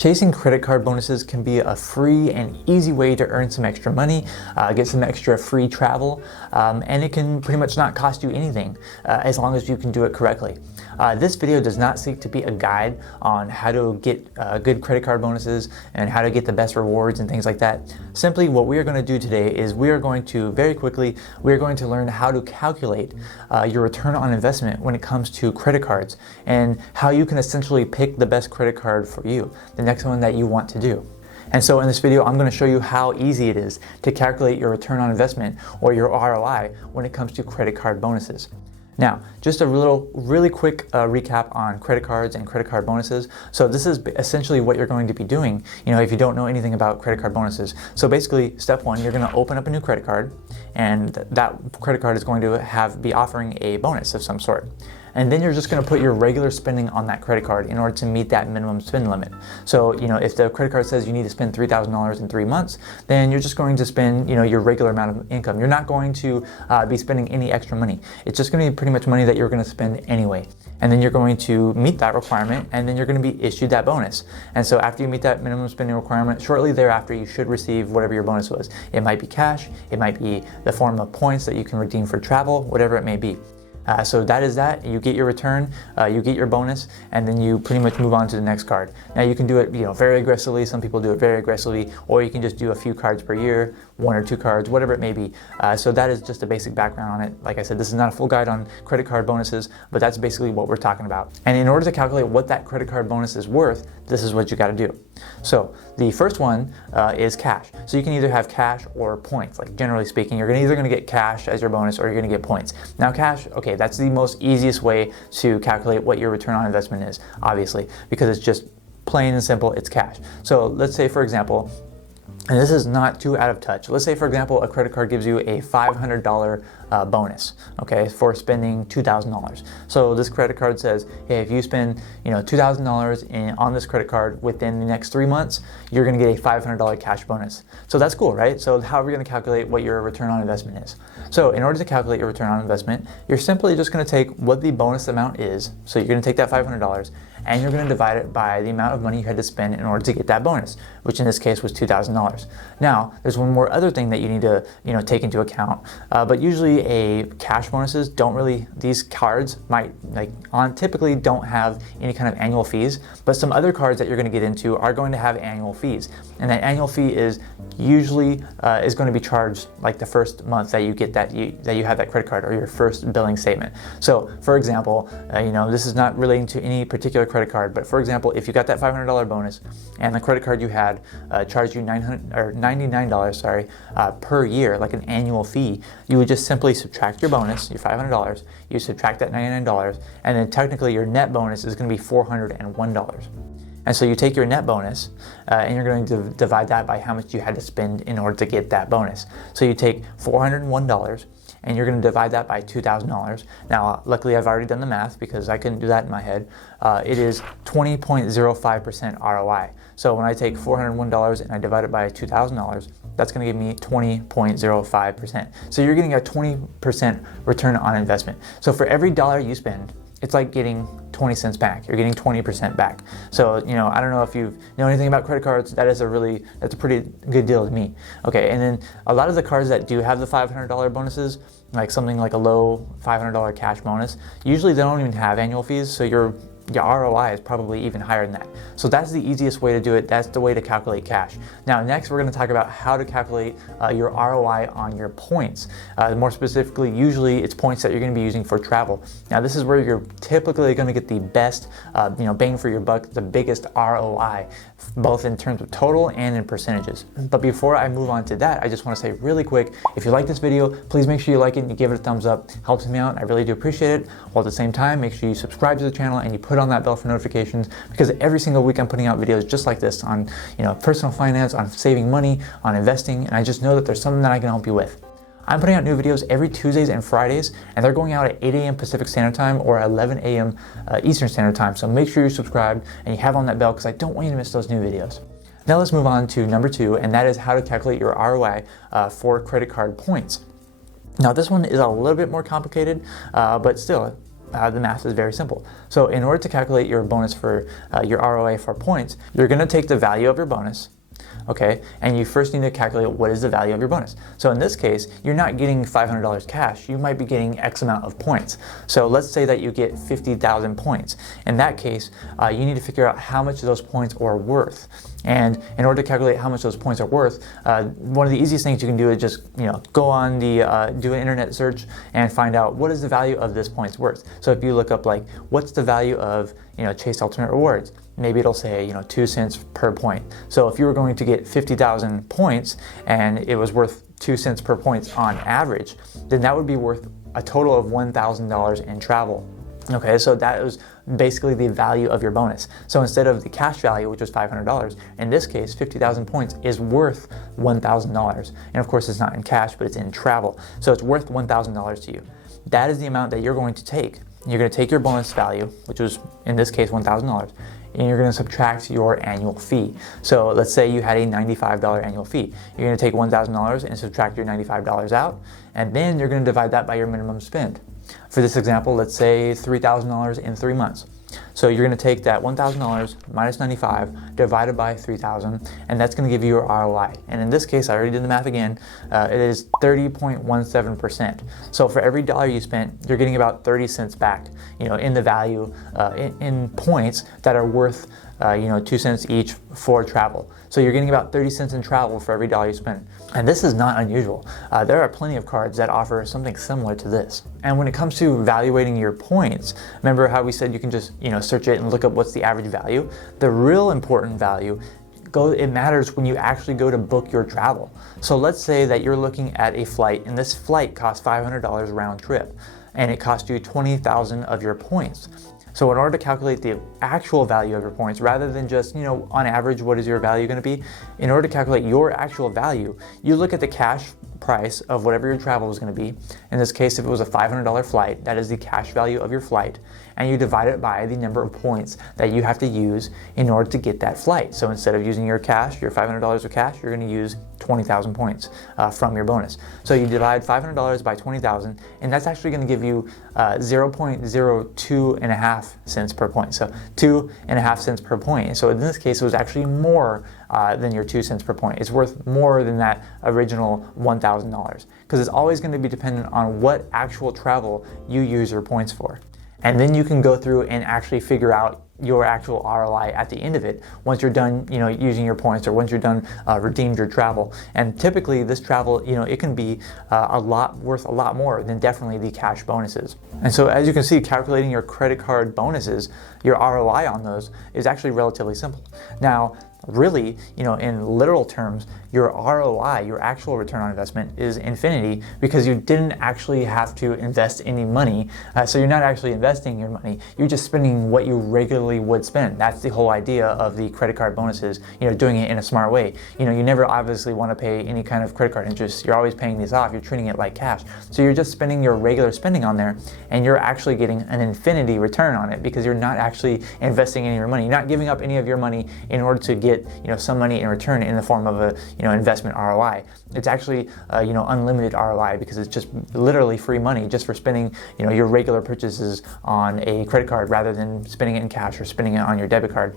Chasing credit card bonuses can be a free and easy way to earn some extra money, get some extra free travel, and it can pretty much not cost you anything as long as you can do it correctly. This video does not seek to be a guide on how to get good credit card bonuses and how to get the best rewards and things like that. Simply what we are going to do today is we are going to learn how to calculate your return on investment when it comes to credit cards and how you can essentially pick the best credit card for you, the next one that you want to do. And so in this video, I'm going to show you how easy it is to calculate your return on investment or your ROI when it comes to credit card bonuses. Now, just a really quick recap on credit cards and credit card bonuses. So this is essentially what you're going to be doing, if you don't know anything about credit card bonuses. So basically, step one, you're going to open up a new credit card, and that credit card is going to be offering a bonus of some sort. And then you're just going to put your regular spending on that credit card in order to meet that minimum spend limit. So, if the credit card says you need to spend $3,000 in 3 months, then you're just going to spend, your regular amount of income. You're not going to be spending any extra money. It's just going to be pretty much money that you're going to spend anyway. And then you're going to meet that requirement, and then you're going to be issued that bonus. And so after you meet that minimum spending requirement, shortly thereafter, you should receive whatever your bonus was. It might be cash, it might be the form of points that you can redeem for travel, whatever it may be. So that is that. You get your return, you get your bonus, and then you pretty much move on to the next card. Now you can do it, very aggressively. Some people do it very aggressively, or you can just do a few cards per year, 1 or 2 cards, whatever it may be. So that is just a basic background on it. Like I said, this is not a full guide on credit card bonuses, but that's basically what we're talking about. And in order to calculate what that credit card bonus is worth, this is what you got to do. So the first one is cash. So you can either have cash or points. Like generally speaking, you're either going to get cash as your bonus or you're going to get points. Now cash, okay, that's the most easiest way to calculate what your return on investment is, obviously, because it's just plain and simple, it's cash. So let's say, for example, and this is not too out of touch. Let's say, for example, a credit card gives you a $500 bonus, okay, for spending $2,000. So this credit card says, hey, if you spend, $2,000 on this credit card within the next 3 months, you're going to get a $500 cash bonus. So that's cool, right? So how are we going to calculate what your return on investment is? So in order to calculate your return on investment, you're simply just going to take what the bonus amount is. So you're going to take that $500 and you're going to divide it by the amount of money you had to spend in order to get that bonus, which in this case was $2,000. Now, there's one more other thing that you need to, take into account, but usually cash bonuses these cards typically don't have any kind of annual fees, but some other cards that you're going to get into are going to have annual fees, and that annual fee is usually is going to be charged like the first month that you get that you have that credit card, or your first billing statement. So, for example, this is not relating to any particular credit card, but for example, if you got that $500 bonus and the credit card you had charged you $99 per year, like an annual fee, you would just simply subtract your bonus, your $500, you subtract that $99, and then technically your net bonus is going to be $401. And so you take your net bonus and you're going to divide that by how much you had to spend in order to get that bonus. So you take $401 and you're going to divide that by $2,000. Now, luckily I've already done the math because I couldn't do that in my head. It is 20.05% ROI. So when I take $401 and I divide it by $2,000, that's going to give me 20.05%. So you're getting a 20% return on investment. So for every dollar you spend, it's like getting 20 cents back. You're getting 20% back. So, I don't know if you know anything about credit cards. That's a pretty good deal to me. Okay, and then a lot of the cards that do have the $500 bonuses, like something like a low $500 cash bonus, usually they don't even have annual fees, so your ROI is probably even higher than that. So that's the easiest way to do it. That's the way to calculate cash. Now, next we're going to talk about how to calculate your ROI on your points. More specifically, usually it's points that you're going to be using for travel. Now, this is where you're typically going to get the best, bang for your buck, the biggest ROI, both in terms of total and in percentages. But before I move on to that, I just want to say really quick, if you like this video, please make sure you like it and you give it a thumbs up. Helps me out. I really do appreciate it. While at the same time, make sure you subscribe to the channel and you put on that bell for notifications, because every single week I'm putting out videos just like this on personal finance, on saving money, on investing, and I just know that there's something that I can help you with. I'm putting out new videos every Tuesdays and Fridays, and they're going out at 8 a.m. Pacific Standard Time or 11 a.m. Eastern Standard Time, so make sure you're subscribed and you have on that bell because I don't want you to miss those new videos. Now let's move on to number 2, and that is how to calculate your ROI for credit card points. Now this one is a little bit more complicated, but still, the math is very simple. So in order to calculate your bonus for your ROI for points, you're going to take the value of your bonus, okay, and you first need to calculate what is the value of your bonus. So in this case, you're not getting $500 cash, you might be getting X amount of points. So let's say that you get 50,000 points. In that case, you need to figure out how much of those points are worth. And in order to calculate how much those points are worth, one of the easiest things you can do is just go on the do an internet search and find out what is the value of this points worth. So if you look up like what's the value of Chase Alternate Rewards, maybe it'll say 2 cents per point. So if you were going to get 50,000 points and it was worth 2 cents per point on average, then that would be worth a total of $1,000 in travel. Okay, so that was basically the value of your bonus. So instead of the cash value, which was $500, in this case, 50,000 points is worth $1,000. And of course, it's not in cash, but it's in travel. So it's worth $1,000 to you. That is the amount that you're going to take. You're going to take your bonus value, which was in this case $1,000, and you're going to subtract your annual fee. So let's say you had a $95 annual fee. You're going to take $1,000 and subtract your $95 out, and then you're going to divide that by your minimum spend. For this example, let's say $3,000 in 3 months. So you're going to take that $1,000 minus 95 divided by 3,000, and that's going to give you your ROI. And in this case, I already did the math again, it is 30.17%. So for every dollar you spent, you're getting about 30 cents back, in the value, in points that are worth 2 cents each for travel. So you're getting about 30 cents in travel for every dollar you spend. And this is not unusual. There are plenty of cards that offer something similar to this. And when it comes to evaluating your points, remember how we said you can just search it and look up what's the average value? The real important value, it matters when you actually go to book your travel. So let's say that you're looking at a flight, and this flight costs $500 round trip, and it costs you 20,000 of your points. So in order to calculate the actual value of your points, rather than just, on average, what is your value going to be? In order to calculate your actual value, you look at the cash price of whatever your travel is going to be. In this case, if it was a $500 flight, that is the cash value of your flight, and you divide it by the number of points that you have to use in order to get that flight. So instead of using your cash, your $500 of cash, you're going to use 20,000 points from your bonus. So you divide $500 by 20,000, and that's actually going to give you 0.02 cents per point. So 2.5 cents per point. So in this case, it was actually more than your 2 cents per point. It's worth more than that original $1,000, because it's always going to be dependent on what actual travel you use your points for. And then you can go through and actually figure out your actual ROI at the end of it once you're done using your points, or once you're done redeemed your travel. And typically this travel it can be worth a lot more than definitely the cash bonuses. And so as you can see, calculating your credit card bonuses, your ROI on those is actually relatively simple. Now really, in literal terms, your ROI, your actual return on investment, is infinity, because you didn't actually have to invest any money. So you're not actually investing your money. You're just spending what you regularly would spend. That's the whole idea of the credit card bonuses, doing it in a smart way. You never obviously want to pay any kind of credit card interest. You're always paying these off. You're treating it like cash. So you're just spending your regular spending on there, and you're actually getting an infinity return on it, because you're not actually investing any of your money. You're not giving up any of your money in order to get some money in return in the form of a investment ROI. It's actually unlimited ROI, because it's just literally free money just for spending your regular purchases on a credit card, rather than spending it in cash or spending it on your debit card.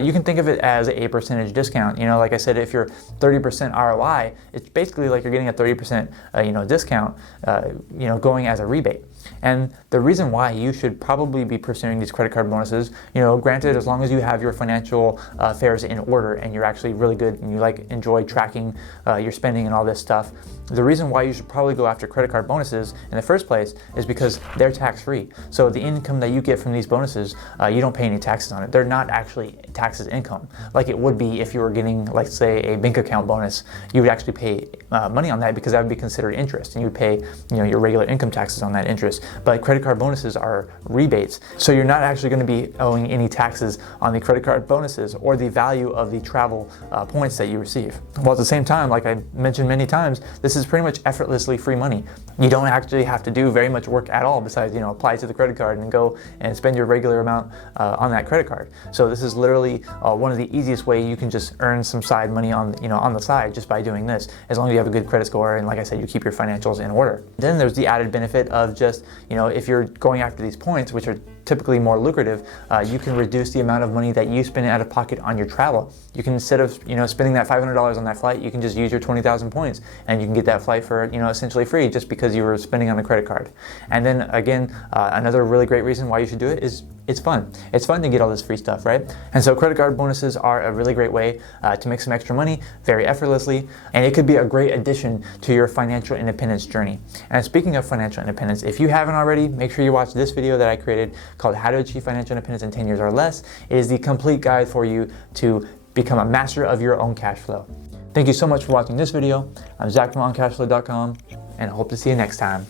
You can think of it as a percentage discount. Like I said, if you're 30% ROI, it's basically like you're getting a 30% discount going as a rebate. And the reason why you should probably be pursuing these credit card bonuses, granted, as long as you have your financial affairs in order and you're actually really good and you enjoy tracking your spending and all this stuff, the reason why you should probably go after credit card bonuses in the first place is because they're tax-free. So the income that you get from these bonuses, you don't pay any taxes on it. They're not actually taxes income like it would be if you were getting, like, say, a bank account bonus. You would actually pay money on that, because that would be considered interest, and you would pay your regular income taxes on that interest. But credit card bonuses are rebates, so you're not actually going to be owing any taxes on the credit card bonuses or the value of the travel points that you receive. While at the same time, like I mentioned many times, this is pretty much effortlessly free money. You don't actually have to do very much work at all besides apply to the credit card and go and spend your regular amount on that credit card. So this is literally one of the easiest way you can just earn some side money on on the side just by doing this, as long as you have a good credit score and, like I said, you keep your financials in order. Then there's the added benefit of just if you're going after these points, which are typically more lucrative, you can reduce the amount of money that you spend out of pocket on your travel. You can, instead of spending that $500 on that flight, you can just use your 20,000 points, and you can get that flight for essentially free, just because you were spending on a credit card. And then again, another really great reason why you should do it is it's fun. It's fun to get all this free stuff, right? And so credit card bonuses are a really great way to make some extra money very effortlessly, and it could be a great addition to your financial independence journey. And speaking of financial independence, if you haven't already, make sure you watch this video that I created called How to Achieve Financial Independence in 10 Years or Less. It is the complete guide for you to become a master of your own cash flow. Thank you so much for watching this video. I'm Zach from OnCashflow.com, and I hope to see you next time.